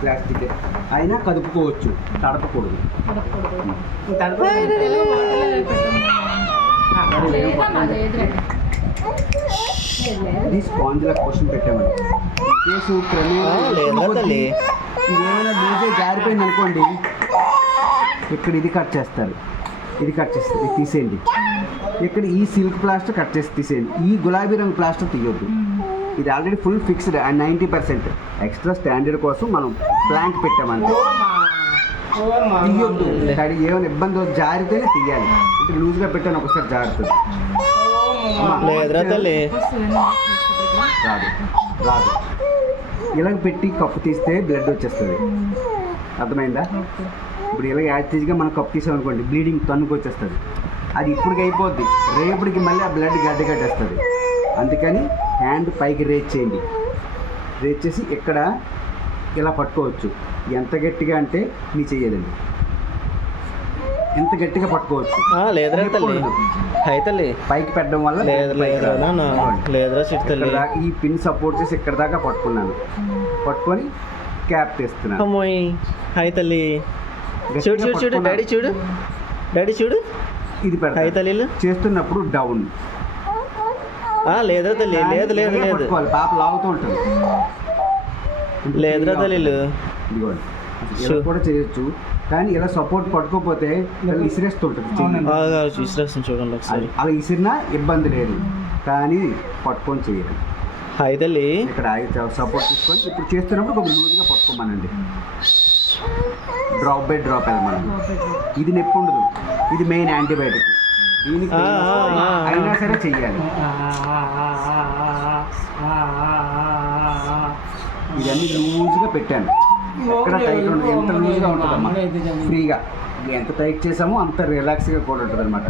Plastic అయినా కదుపుకోవచ్చు, తడపకూడదు. ఇది స్పాంజ్ల కోసం పెట్టామండి. కేసు ఇదేమైనా లూజే జారిపోయింది అనుకోండి, ఇక్కడ ఇది కట్ చేస్తారు, ఇది తీసేయండి. ఇక్కడ ఈ సిల్క్ ప్లాస్టర్ కట్ చేసి తీసేయండి. ఈ గులాబీ రంగు ప్లాస్టర్ తీయొద్దు. ఇది already full fixed and 90%. Extra standard కోసం మనం ప్లాంక్ పెట్టామంటే తీయొద్దు. ఏమైనా ఇబ్బంది జారితేనే తీయాలి. అంటే లూజ్గా పెట్టాను ఒకసారి జారుతుంది. రాదు. ఇలాగ పెట్టి కప్పు తీస్తే బ్లడ్ వచ్చేస్తుంది. అర్థమైందా? ఇప్పుడు ఇలాగ యాక్టివ్గా మనం కప్పు తీసామనుకోండి, బ్లీడింగ్ తన్నుకు వచ్చేస్తుంది. అది ఇప్పటికి అయిపోద్ది, రేపటికి మళ్ళీ ఆ బ్లడ్ గడ్డ కట్టేస్తుంది. అందుకని హ్యాండ్ పైకి రేజ్ చేయండి. రేజ్ చేసి ఇక్కడ ఇలా పట్టుకోవచ్చు. ఎంత గట్టిగా అంటే మీ చెయ్యదండి, ఎంత గట్టిగా పట్టుకోవచ్చు. పైకి పెట్టడం వల్ల ఈ పిన్ సపోర్ట్ చేసి ఇక్కడ దాకా పట్టుకున్నాను. పట్టుకొని క్యాప్ తీస్తున్నాను. ఇది పెడతాను. చేస్తున్నప్పుడు డౌన్ పట్టుకోవాలి. పాప లాగుతూ ఉంటుంది. ఇలా కూడా చేయొచ్చు, కానీ ఇలా సపోర్ట్ పట్టుకోకపోతే ఇసిరేస్తుంటుంది. అలా ఇసిరినా ఇబ్బంది లేదు, కానీ పట్టుకొని చేయాలి. ఇక్కడ సపోర్ట్ తీసుకొని ఇప్పుడు చేస్తున్నప్పుడు కొంచెం లూజ్గా పట్టుకోమనండి. డ్రాప్ బై డ్రాప్ వెళ్ళమని. ఇది నొప్పి ఉండదు, ఇది మెయిన్ యాంటీబయాటిక్. దీనికి అయినా సరే చెయ్యాలి. ఇవన్నీ లూజ్గా పెట్టాను. ఎక్కడ టైట్ ఉండదు, ఎంత లూజ్గా ఉంటుందమ్మా, ఫ్రీగా. ఎంత టైట్ చేసామో అంత రిలాక్స్గా కూడా ఉంటుంది అనమాట.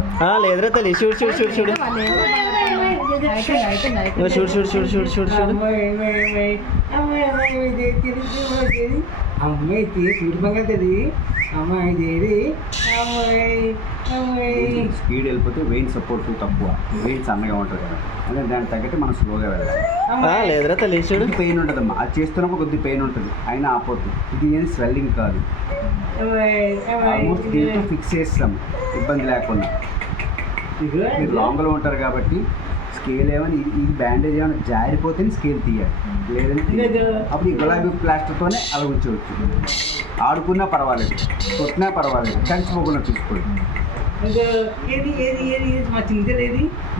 స్పీడ్ వెళ్ళిపోతే వెయిన్ సపోర్ట్ తక్కువ, వెయిట్ సన్నగా ఉంటుంది కదా, అంటే దానికి తగ్గట్టు మనం స్లోగా వెళ్ళాలి. పెయిన్ ఉంటుందమ్మా, అది చేస్తున్నప్పుడు కొద్దిగా పెయిన్ ఉంటుంది, అయినా ఆపోతుంది. ఇది ఏం స్వెల్లింగ్ కాదు, ఆల్మోస్ట్ దీంతో ఫిక్స్ చేస్తాం ఇబ్బంది లేకుండా. మీరు లాంగ్లో ఉంటారు కాబట్టి స్కేల్ ఏమైనా ఈ బ్యాండేజ్ ఏమైనా జారిపోతే స్కేల్ తీయాలి, లేదంటే అప్పుడు ఈ గులాబీ ప్లాస్టర్తోనే అలా ఉంచవచ్చు. ఆడుకున్నా పర్వాలేదు, కొట్టినా పర్వాలేదు, తడిచిపోకుండా చూసుకోండి.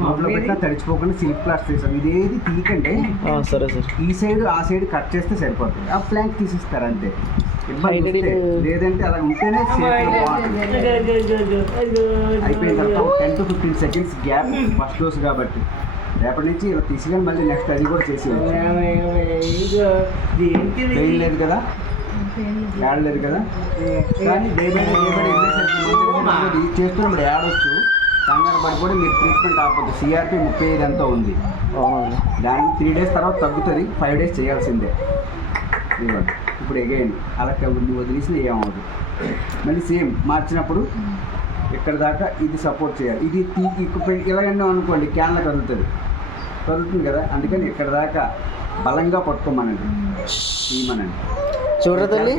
నోట్లో పెట్టినా తడిచిపోకుండా సిల్క్ ప్లాస్టర్ వేసాం. ఇదేది తీయకండి, సరే సార్. ఈ సైడ్ ఆ సైడ్ కట్ చేస్తే సరిపోతుంది. ఆ ప్లాంక్ తీసిస్తారు అంతే. లేదంటే అలా ఉంటేనే అయిపోయిన తర్వాత 10 to 15 seconds gap first dose కాబట్టి. రేపటి నుంచి ఇలా తీసుకొని మళ్ళీ నెక్స్ట్ అది కూడా చేసేయచ్చు. పెయిన్ లేదు కదా, యాడ్ లేదు కదా, కానీ చేస్తున్నప్పుడు యాడొచ్చు. కంగారు పడిపోయి మీరు ట్రీట్మెంట్ ఆపొద్దు. CRP 35 ఎంతో ఉంది, దానికి 3 days తర్వాత తగ్గుతుంది. 5 days చేయాల్సిందే. ఇవ్వండి. ఇప్పుడు ఎగైన్ అలా వదిలేసిన ఏమవుతుంది. మళ్ళీ సేమ్ మార్చినప్పుడు ఇక్కడ దాకా ఇది సపోర్ట్ చేయాలి. ఇది ఇలాగన్నా అనుకోండి, క్యాన్ల కదులుతుంది కదా, అందుకని ఇక్కడ దాకా బలంగా పట్టుకోమనండి, తీయమనండి. చూడతల్లి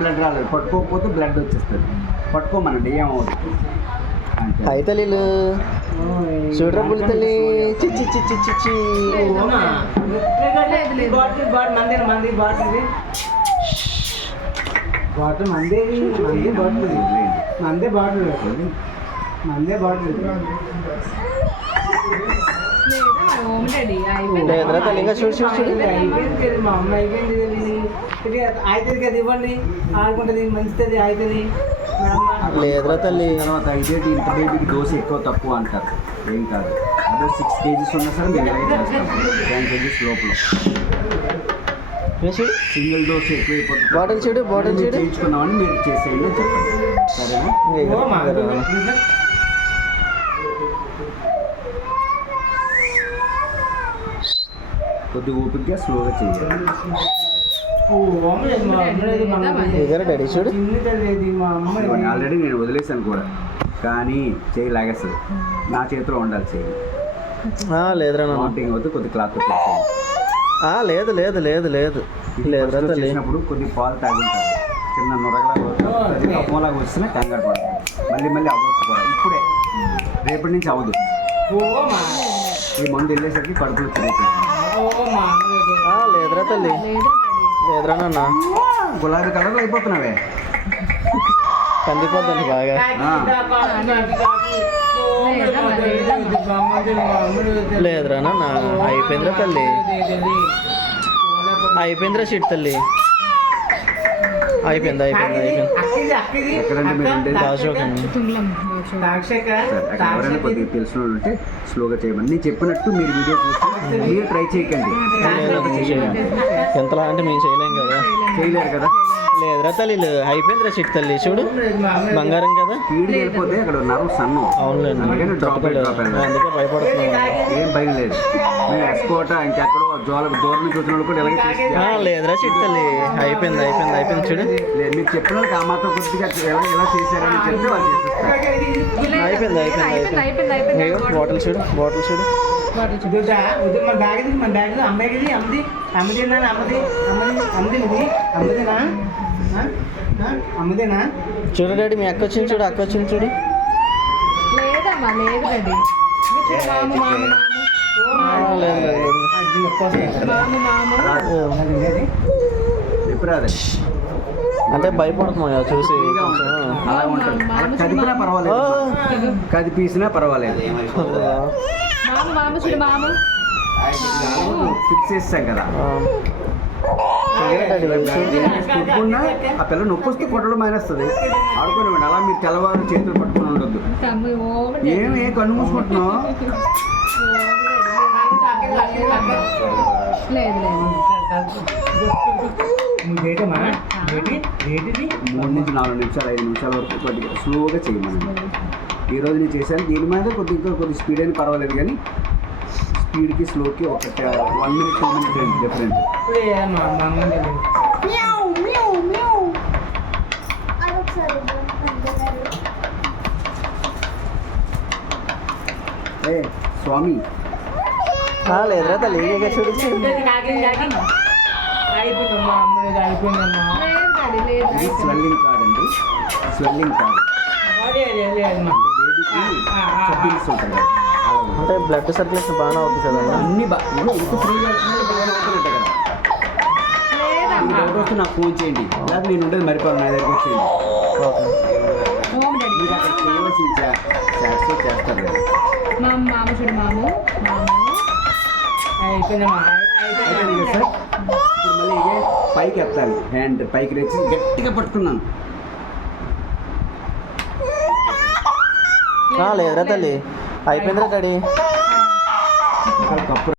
బ్లడ్ రాలేదు, పట్టుకోకపోతే బ్లడ్ వచ్చేస్తుంది. పట్టుకోమనండి, ఏమవుతుంది అయితే చూడరా పులితల్లి. చిచ్చి చిచ్చి చిచ్చి బాటిల్ మందే బాటిల్ మా అమ్మ అయిపోయింది. అవుతుంది కదా, ఇవ్వండి, ఆడుకుంటుంది, మంచిది అవుతుంది. లేదురా తల్లి. తర్వాత ఇదేంటి ఇంత బేబీకి డోస్ ఎక్కువ తక్కువ అంటారు. ఏం కాదు, అదే 6 kgs ఉన్నా సరే మేము ఎలా చేస్తాం 10 kgs లోపల. సింగిల్ డోస్ ఎక్కువైపోతుంది. బాటిల్ చేయించుకున్నామని మీరు చేసేయండి చెప్పండి, సరేనా? కొద్దిగా ఓపికగా స్లోగా చేయాలి. ఆల్రెడీ నేను వదిలేసాను కూడా, కానీ చేయి లాగేస్తుంది. నా చేతిలో ఉండాలి చేయి. లేదురా మౌంటింగ్ అవుతుంది. కొద్ది క్లాత్ పెట్టేసాను. లేదు లేదు లేదు లేదు లేదురా తల్లి. చేసినప్పుడు కొద్ది పాలు తాగుంటారు, చిన్న నొరగలా కప్పంలాగా వస్తేనే కంగారు పడతారు. మళ్ళీ మళ్ళీ అవ్వచ్చు కూడా, ఇప్పుడే రేపటి నుంచి అవ్వదు. ఈ మందు వెళ్ళేసరికి కడుపులో తిరుగుతుంది. లేదురా తల్లి, లేదురా నాన్న. గులాబీ కలర్లో అయిపోతున్నావే. కందిపోద్దండి బాగా. లేదురా నాన్న, అయిపోయిందిరా తల్లి, అయిపోయిందిరా షీట్ తల్లి, అయిపోయింది అయిపోయింది అయిపోయింది. ఎక్కడంటే మీరు ఉండేది దాచోకండి. సరే, అక్కడ ఎవరైనా కొద్దిగా తెలిసిన వాళ్ళు ఉంటే స్లోగా చేయమని నేను చెప్పినట్టు మీరు వీడియో చూసి మీరు ట్రై చేయకండి. ఎంతలా అంటే మేము చేయలేం కదా. చేయలేరు కదా. లేదురా తల్లి, అయిపోయిందిరా షీట్ తల్లి, చూడు బంగారం కదా. స్పీడ్ వెళ్ళిపోతే అక్కడ నర్వ్ సన్ను. అవునులేండి, అందుకని డ్రాప్ అందుకే భయపడుతున్నాం. ఏం భయం లేదు. మేము ఎస్కోట ఇంకెక్కడో దూరం నుంచి వచ్చిన వాళ్ళు కూడా ఇలాగే చేసి లేదురా షీట్ తల్లి, అయిపోయింది అయిపోయింది అయిపోయింది చూడు. లేదు, మీకు చెప్పిన వాళ్ళకి ఆ మాత్రం కొద్దిగా ఎలా చేశారని చెప్తే వాళ్ళు చేసేస్తారు. అయిపోయింది అయిపోయింది అయిపోయింది. అయ్యో, బాటిల్ చూడు, బాటిల్ చూడు. మన బ్యాగ్ ఇది, మన బ్యాగ్ అమ్మాయిది, అమ్మది అమ్మదేనా, అమ్మది అమ్మది అమ్మది ఇది అమ్మదేనా, అమ్మదేనా. చూడు డాడీ, మీ అక్క వచ్చింది చూడు, అక్క వచ్చింది చూడు. లేదమ్మా, లేదు డాడీ. మాము మాము లేదు లేదు మాము మాము. ఎప్పుడు రాదే అంటే భయపడుతున్నాం కదా చూసి కొంచెం. అలా ఉంటుంది. అలా కదిపినా పర్వాలేదు, కదిపీసినా పర్వాలేదు. మాము మాము చూడు మాము. ఫిక్స్ చేస్తాం కదా. కొట్టుకున్నా ఆ పిల్ల నొప్పి వస్తే కొట్టడం మానేస్తుంది. ఆడుకోనివ్వండి. అలా మీరు తెల్లవారు చేతులు పట్టుకుని ఉండొద్దు. తమ్ముడు ఓవర్ ఏమి కన్ను మూసుకుంటున్నావు? లేదు లేదు. 3 నుంచి 4 నిమిషాలు 5 నిమిషాల వరకు కొద్దిగా స్లోగా చేయమని. ఈరోజు నేను చేశాను. దీని మీద కొద్దిగా కొద్ది స్పీడ్ అయినా పర్వాలేదు, కానీ స్పీడ్కి స్లోకి ఒక 1 మినిట్ 2 మినిట్ డిఫరెంట్. ఏ స్వామి, లేదురా తల్లి, ఇక చూడు. అయిపోయిందమ్మా, అమ్మది అయిపోయిందమ్మా. లేదు డాడీ, లేదు. ఇది స్వెల్లింగ్ కాదండి, స్వెల్లింగ్ కాదు. లేదమ్మా. బేబీకి సబ్బిల్స్ ఉంటాయి కదా, అలా ఉంటుంది. అంటే బ్లడ్ సర్క్యులేషన్ బాగానే అవుతుంది కదా. అన్ని ఇంకో ఫ్రీగా బాగా అవుతున్నట్టు కదా. మీకు డౌట్ వస్తే నాకు ఫోన్ చేయండి, లేదా నేను ఉండేది మరిపోవాలి, నా దగ్గరికి వచ్చేయండి. ఓకే. ఓం డాడీ. మీరు అక్కడ చేయవలసిన చాట్స్ చేస్తారు కదా. మాము మాము చూడు మాము మాము. అయిపోయిందమ్మా. అయిపోయింది కదా సార్. ఇప్పుడు మళ్ళీ ఇదే పైకి ఎత్తాలి, హ్యాండ్ పైకి రెచ్చి గట్టిగా పట్టుకున్నాను. లేదురా తల్లి, అయిపోయిందిరా డాడీ. అక్కడ కప్పు